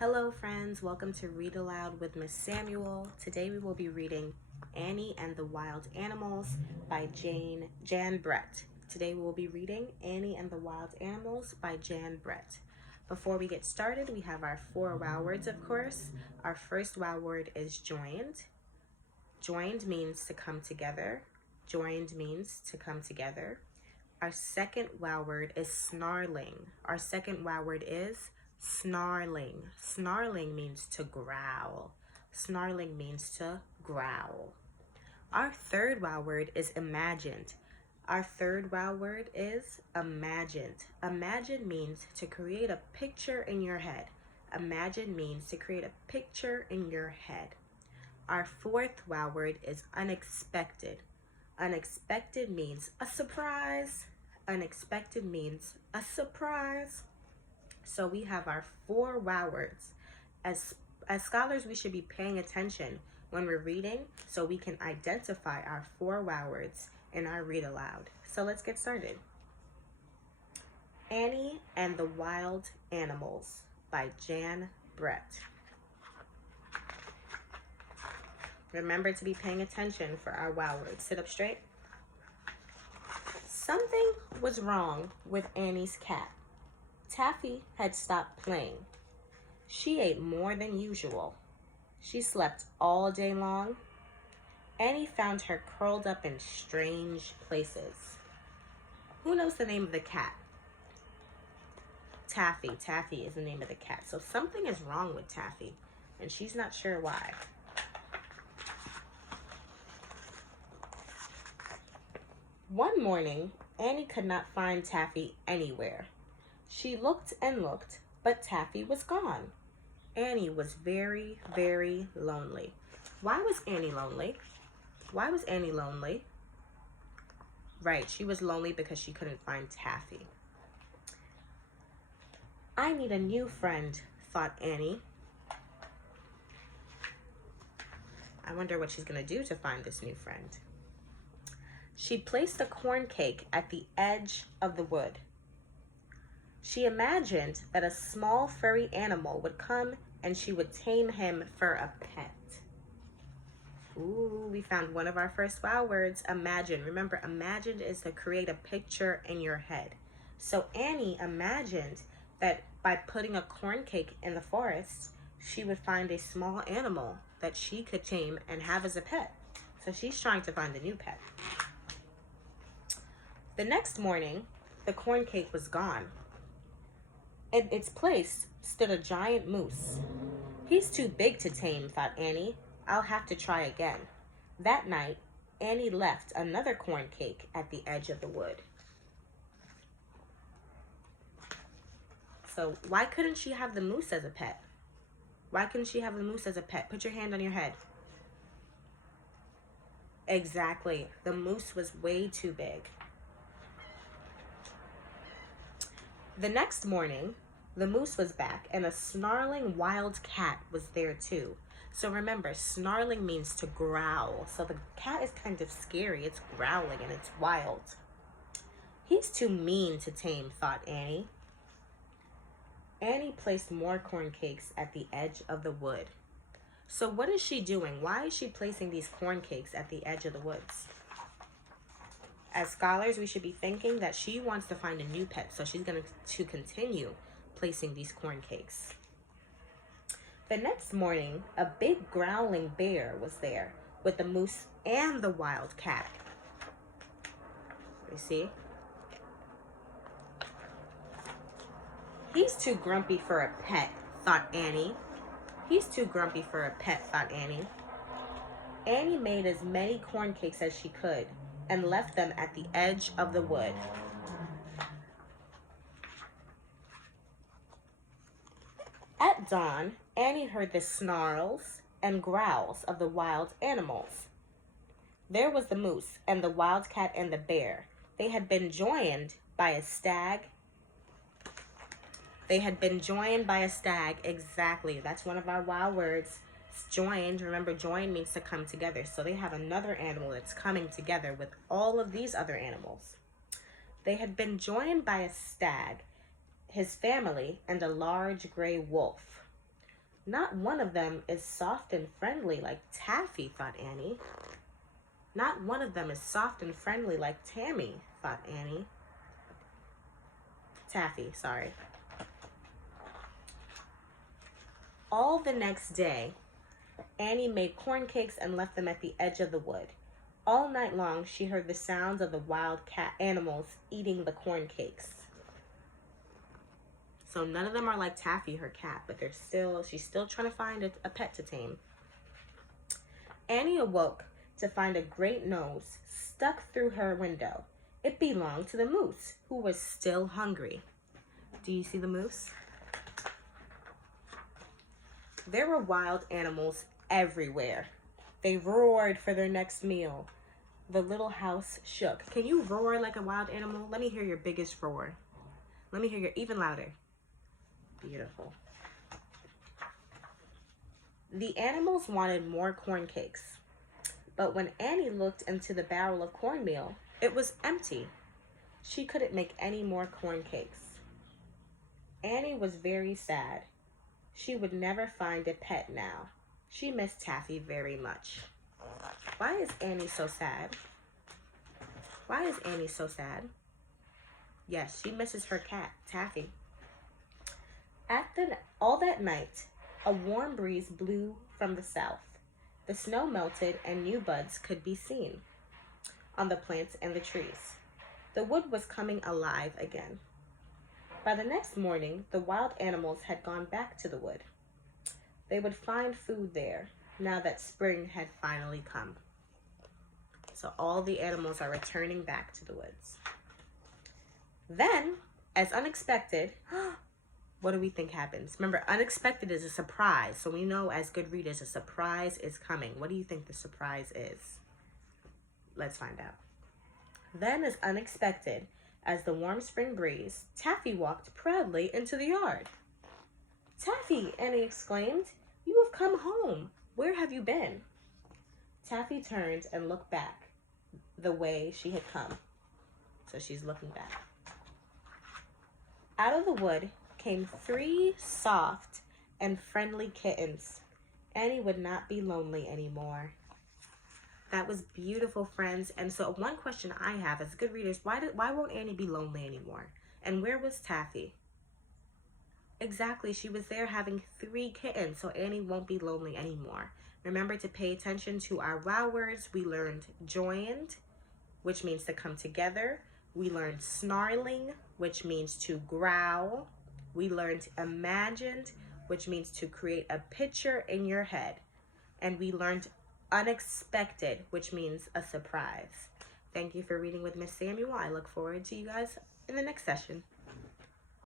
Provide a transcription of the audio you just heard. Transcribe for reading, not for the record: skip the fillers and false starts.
Hello friends, welcome to Read Aloud with Miss Samuel. Today we will be reading Annie and the Wild Animals by Jan Brett. Today we will be reading Annie and the Wild Animals by Jan Brett. Before we get started, we have our 4 wow words, of course. Our first wow word is joined. Joined means to come together. Joined means to come together. Our second wow word is snarling. Our second wow word is snarling. Snarling means to growl. Snarling means to growl. Our third wow word is imagined. Our third wow word is imagined. Imagine means to create a picture in your head. Imagine means to create a picture in your head. Our fourth wow word is unexpected. Unexpected means a surprise. Unexpected means a surprise. So we have our 4 wow words. As scholars, we should be paying attention when we're reading so we can identify our 4 wow words in our read aloud. So let's get started. Annie and the Wild Animals by Jan Brett. Remember to be paying attention for our wow words. Sit up straight. Something was wrong with Annie's cat. Taffy had stopped playing. She ate more than usual. She slept all day long. Annie found her curled up in strange places. Who knows the name of the cat? Taffy. Taffy is the name of the cat. So something is wrong with Taffy, and she's not sure why. One morning, Annie could not find Taffy anywhere. She looked and looked, but Taffy was gone. Annie was very, very lonely. Why was Annie lonely? Why was Annie lonely? Right, she was lonely because she couldn't find Taffy. I need a new friend, thought Annie. I wonder what she's going to do to find this new friend. She placed a corn cake at the edge of the wood. She imagined that a small furry animal would come and she would tame him for a pet. Ooh, we found one of our first wow words, imagine. Remember, imagined is to create a picture in your head. So Annie imagined that by putting a corn cake in the forest, she would find a small animal that she could tame and have as a pet. So she's trying to find a new pet. The next morning, the corn cake was gone. In its place stood a giant moose. He's too big to tame, thought Annie. I'll have to try again. That night, Annie left another corn cake at the edge of the wood. So why couldn't she have the moose as a pet? Why couldn't she have the moose as a pet? Put your hand on your head. Exactly. The moose was way too big. The next morning, the moose was back and a snarling wild cat was there too. So remember, snarling means to growl. So the cat is kind of scary. It's growling and it's wild. He's too mean to tame, thought Annie. Annie placed more corn cakes at the edge of the wood. So what is she doing? Why is she placing these corn cakes at the edge of the woods? As scholars, we should be thinking that she wants to find a new pet, so she's going to continue placing these corn cakes. The next morning, a big growling bear was there with the moose and the wild cat. You see? He's too grumpy for a pet, thought Annie. He's too grumpy for a pet, thought Annie. Annie made as many corn cakes as she could and left them at the edge of the wood. At dawn, Annie heard the snarls and growls of the wild animals. There was the moose and the wildcat and the bear. They had been joined by a stag. Exactly. That's one of our wow words. Joined. Remember, join means to come together. So they have another animal that's coming together with all of these other animals. They had been joined by a stag, his family, and a large gray wolf. Not one of them is soft and friendly like Taffy, thought Annie. Not one of them is soft and friendly like Tammy, thought Annie. Taffy, sorry. All the next day, Annie made corn cakes and left them at the edge of the wood. All night long, she heard the sounds of the wild cat animals eating the corn cakes. So none of them are like Taffy, her cat, but she's still trying to find a pet to tame. Annie awoke to find a great nose stuck through her window. It belonged to the moose, who was still hungry. Do you see the moose? There were wild animals everywhere. They roared for their next meal. The little house shook. Can you roar like a wild animal? Let me hear your biggest roar. Let me hear your even louder. Beautiful. The animals wanted more corn cakes, but when Annie looked into the barrel of cornmeal, it was empty. She couldn't make any more corn cakes. Annie was very sad. She would never find a pet now. She missed Taffy very much. Why is Annie so sad? Why is Annie so sad? Yes, she misses her cat, Taffy. All that night, a warm breeze blew from the south. The snow melted and new buds could be seen on the plants and the trees. The wood was coming alive again. By the next morning, the wild animals had gone back to the wood. They would find food there, now that spring had finally come. So all the animals are returning back to the woods. Then, as unexpected, what do we think happens? Remember, unexpected is a surprise. So we know as good readers, a surprise is coming. What do you think the surprise is? Let's find out. Then, as unexpected as the warm spring breeze, Taffy walked proudly into the yard. Taffy, Annie exclaimed, you have come home. Where have you been? Taffy turned and looked back the way she had come. So she's looking back. Out of the wood came 3 soft and friendly kittens. Annie would not be lonely anymore. That was beautiful, friends. And so one question I have as good readers, why won't Annie be lonely anymore? And where was Taffy? Exactly, she was there having 3 kittens, so Annie won't be lonely anymore. Remember to pay attention to our wow words. We learned joined, which means to come together. We learned snarling, which means to growl. We learned imagined, which means to create a picture in your head. And we learned unexpected, which means a surprise. Thank you for reading with Miss Samuel. I look forward to you guys in the next session.